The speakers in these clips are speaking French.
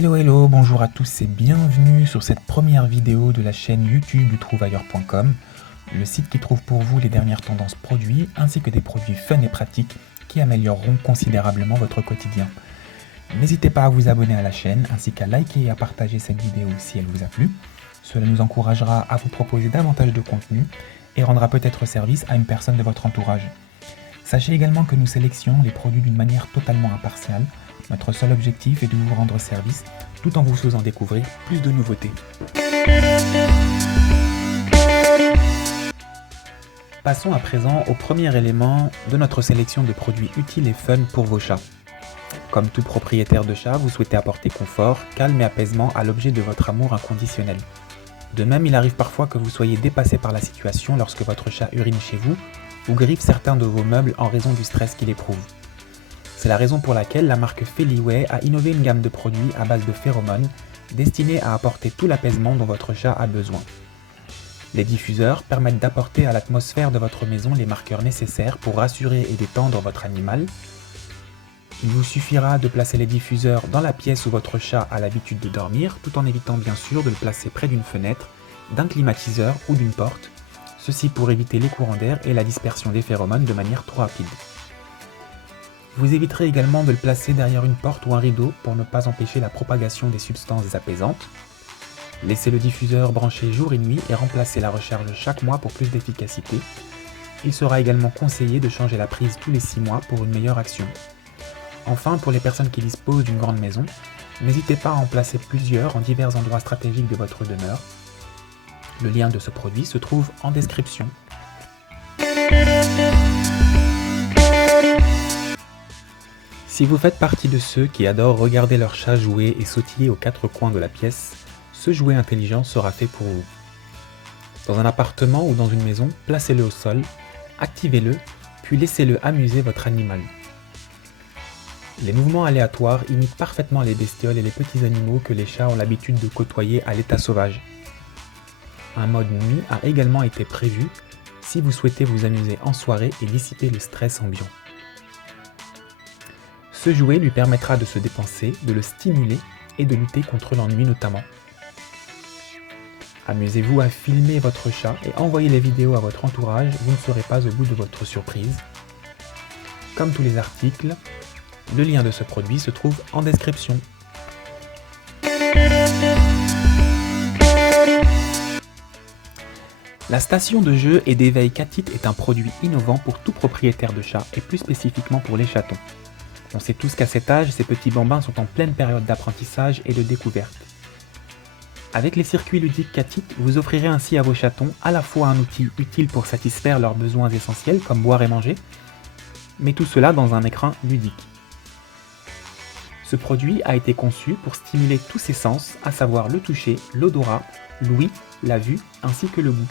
Hello, bonjour à tous et bienvenue sur cette première vidéo de la chaîne YouTube du trouvailleur.com, le site qui trouve pour vous les dernières tendances produits ainsi que des produits fun et pratiques qui amélioreront considérablement votre quotidien. N'hésitez pas à vous abonner à la chaîne ainsi qu'à liker et à partager cette vidéo si elle vous a plu. Cela nous encouragera à vous proposer davantage de contenu et rendra peut-être service à une personne de votre entourage. Sachez également que nous sélectionnons les produits d'une manière totalement impartiale. Notre seul objectif est de vous rendre service tout en vous faisant découvrir plus de nouveautés. Passons à présent au premier élément de notre sélection de produits utiles et fun pour vos chats. Comme tout propriétaire de chat, vous souhaitez apporter confort, calme et apaisement à l'objet de votre amour inconditionnel. De même, il arrive parfois que vous soyez dépassé par la situation lorsque votre chat urine chez vous ou griffe certains de vos meubles en raison du stress qu'il éprouve. C'est la raison pour laquelle la marque Feliway a innové une gamme de produits à base de phéromones destinés à apporter tout l'apaisement dont votre chat a besoin. Les diffuseurs permettent d'apporter à l'atmosphère de votre maison les marqueurs nécessaires pour rassurer et détendre votre animal. Il vous suffira de placer les diffuseurs dans la pièce où votre chat a l'habitude de dormir, tout en évitant bien sûr de le placer près d'une fenêtre, d'un climatiseur ou d'une porte, ceci pour éviter les courants d'air et la dispersion des phéromones de manière trop rapide. Vous éviterez également de le placer derrière une porte ou un rideau pour ne pas empêcher la propagation des substances apaisantes. Laissez le diffuseur branché jour et nuit et remplacez la recharge chaque mois pour plus d'efficacité. Il sera également conseillé de changer la prise tous les 6 mois pour une meilleure action. Enfin, pour les personnes qui disposent d'une grande maison, n'hésitez pas à en placer plusieurs en divers endroits stratégiques de votre demeure. Le lien de ce produit se trouve en description. Si vous faites partie de ceux qui adorent regarder leur chat jouer et sautiller aux 4 coins de la pièce, ce jouet intelligent sera fait pour vous. Dans un appartement ou dans une maison, placez-le au sol, activez-le, puis laissez-le amuser votre animal. Les mouvements aléatoires imitent parfaitement les bestioles et les petits animaux que les chats ont l'habitude de côtoyer à l'état sauvage. Un mode nuit a également été prévu si vous souhaitez vous amuser en soirée et dissiper le stress ambiant. Ce jouet lui permettra de se dépenser, de le stimuler et de lutter contre l'ennui notamment. Amusez-vous à filmer votre chat et envoyez les vidéos à votre entourage, vous ne serez pas au bout de votre surprise. Comme tous les articles, le lien de ce produit se trouve en description. La station de jeu et d'éveil Catit est un produit innovant pour tout propriétaire de chat et plus spécifiquement pour les chatons. On sait tous qu'à cet âge, ces petits bambins sont en pleine période d'apprentissage et de découverte. Avec les circuits ludiques Catit, vous offrirez ainsi à vos chatons à la fois un outil utile pour satisfaire leurs besoins essentiels comme boire et manger, mais tout cela dans un écran ludique. Ce produit a été conçu pour stimuler tous ses sens, à savoir le toucher, l'odorat, l'ouïe, la vue ainsi que le goût.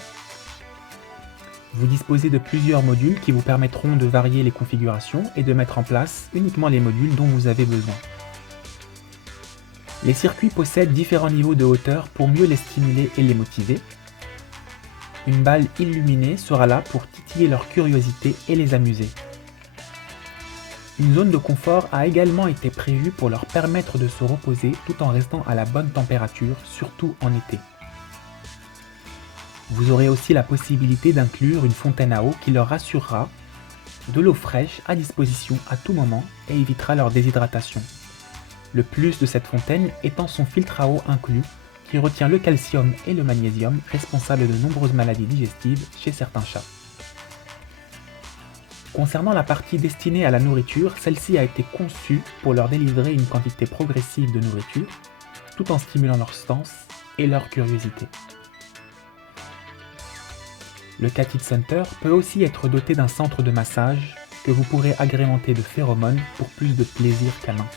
Vous disposez de plusieurs modules qui vous permettront de varier les configurations et de mettre en place uniquement les modules dont vous avez besoin. Les circuits possèdent différents niveaux de hauteur pour mieux les stimuler et les motiver. Une balle illuminée sera là pour titiller leur curiosité et les amuser. Une zone de confort a également été prévue pour leur permettre de se reposer tout en restant à la bonne température, surtout en été. Vous aurez aussi la possibilité d'inclure une fontaine à eau qui leur assurera de l'eau fraîche à disposition à tout moment et évitera leur déshydratation. Le plus de cette fontaine étant son filtre à eau inclus qui retient le calcium et le magnésium responsables de nombreuses maladies digestives chez certains chats. Concernant la partie destinée à la nourriture, celle-ci a été conçue pour leur délivrer une quantité progressive de nourriture tout en stimulant leur sens et leur curiosité. Le Catit Center peut aussi être doté d'un centre de massage que vous pourrez agrémenter de phéromones pour plus de plaisir canin.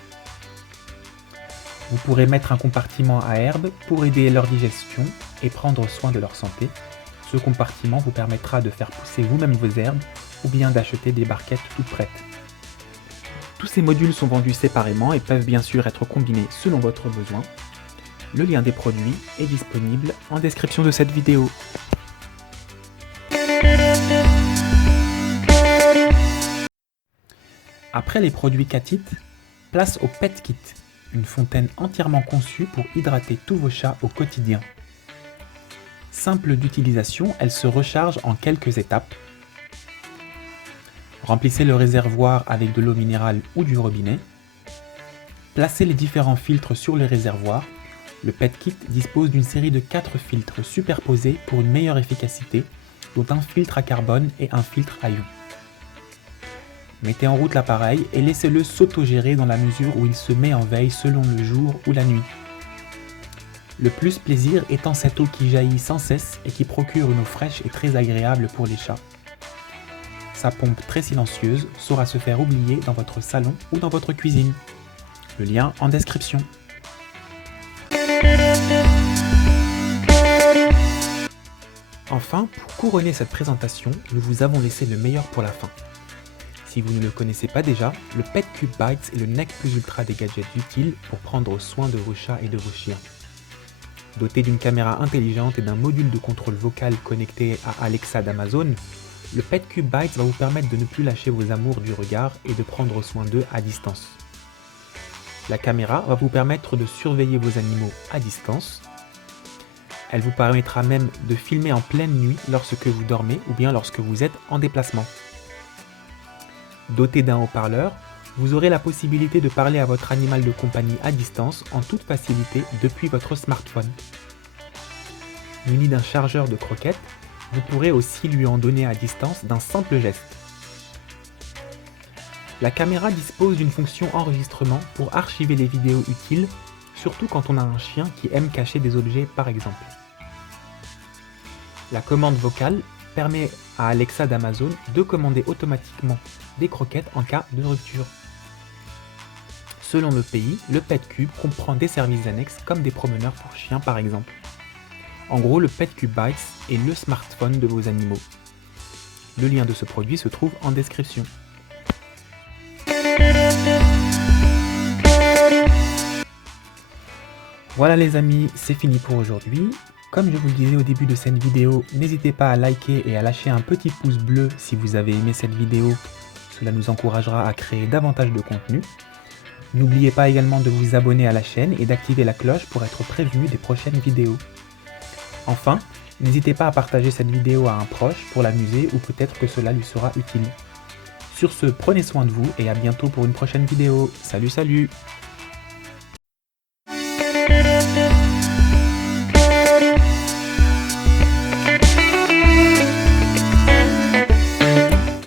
Vous pourrez mettre un compartiment à herbes pour aider leur digestion et prendre soin de leur santé. Ce compartiment vous permettra de faire pousser vous-même vos herbes ou bien d'acheter des barquettes toutes prêtes. Tous ces modules sont vendus séparément et peuvent bien sûr être combinés selon votre besoin. Le lien des produits est disponible en description de cette vidéo. Après les produits Catit, place au Pet Kit. une fontaine entièrement conçue pour hydrater tous vos chats au quotidien. Simple d'utilisation, elle se recharge en quelques étapes. Remplissez le réservoir avec de l'eau minérale ou du robinet. Placez les différents filtres sur le réservoir. Le PetKit dispose d'une série de 4 filtres superposés pour une meilleure efficacité, dont un filtre à carbone et un filtre à ion. Mettez en route l'appareil et laissez-le s'autogérer dans la mesure où il se met en veille selon le jour ou la nuit. Le plus plaisir étant cette eau qui jaillit sans cesse et qui procure une eau fraîche et très agréable pour les chats. Sa pompe très silencieuse saura se faire oublier dans votre salon ou dans votre cuisine. Le lien en description. Enfin, pour couronner cette présentation, nous vous avons laissé le meilleur pour la fin. Si vous ne le connaissez pas déjà, le PetCube Bites est le nec plus ultra des gadgets utiles pour prendre soin de vos chats et de vos chiens. Doté d'une caméra intelligente et d'un module de contrôle vocal connecté à Alexa d'Amazon, le PetCube Bites va vous permettre de ne plus lâcher vos amours du regard et de prendre soin d'eux à distance. La caméra va vous permettre de surveiller vos animaux à distance. Elle vous permettra même de filmer en pleine nuit lorsque vous dormez ou bien lorsque vous êtes en déplacement. Doté d'un haut-parleur, vous aurez la possibilité de parler à votre animal de compagnie à distance en toute facilité depuis votre smartphone. Muni d'un chargeur de croquettes, vous pourrez aussi lui en donner à distance d'un simple geste. La caméra dispose d'une fonction enregistrement pour archiver les vidéos utiles, surtout quand on a un chien qui aime cacher des objets par exemple. La commande vocale permet à Alexa d'Amazon de commander automatiquement des croquettes en cas de rupture. Selon le pays, le PetCube comprend des services annexes comme des promeneurs pour chiens par exemple. En gros, le PetCube Bites est le smartphone de vos animaux. Le lien de ce produit se trouve en description. Voilà les amis, c'est fini pour aujourd'hui. Comme je vous le disais au début de cette vidéo, n'hésitez pas à liker et à lâcher un petit pouce bleu si vous avez aimé cette vidéo. Cela nous encouragera à créer davantage de contenu. N'oubliez pas également de vous abonner à la chaîne et d'activer la cloche pour être prévenu des prochaines vidéos. Enfin, n'hésitez pas à partager cette vidéo à un proche pour l'amuser ou peut-être que cela lui sera utile. Sur ce, prenez soin de vous et à bientôt pour une prochaine vidéo. Salut!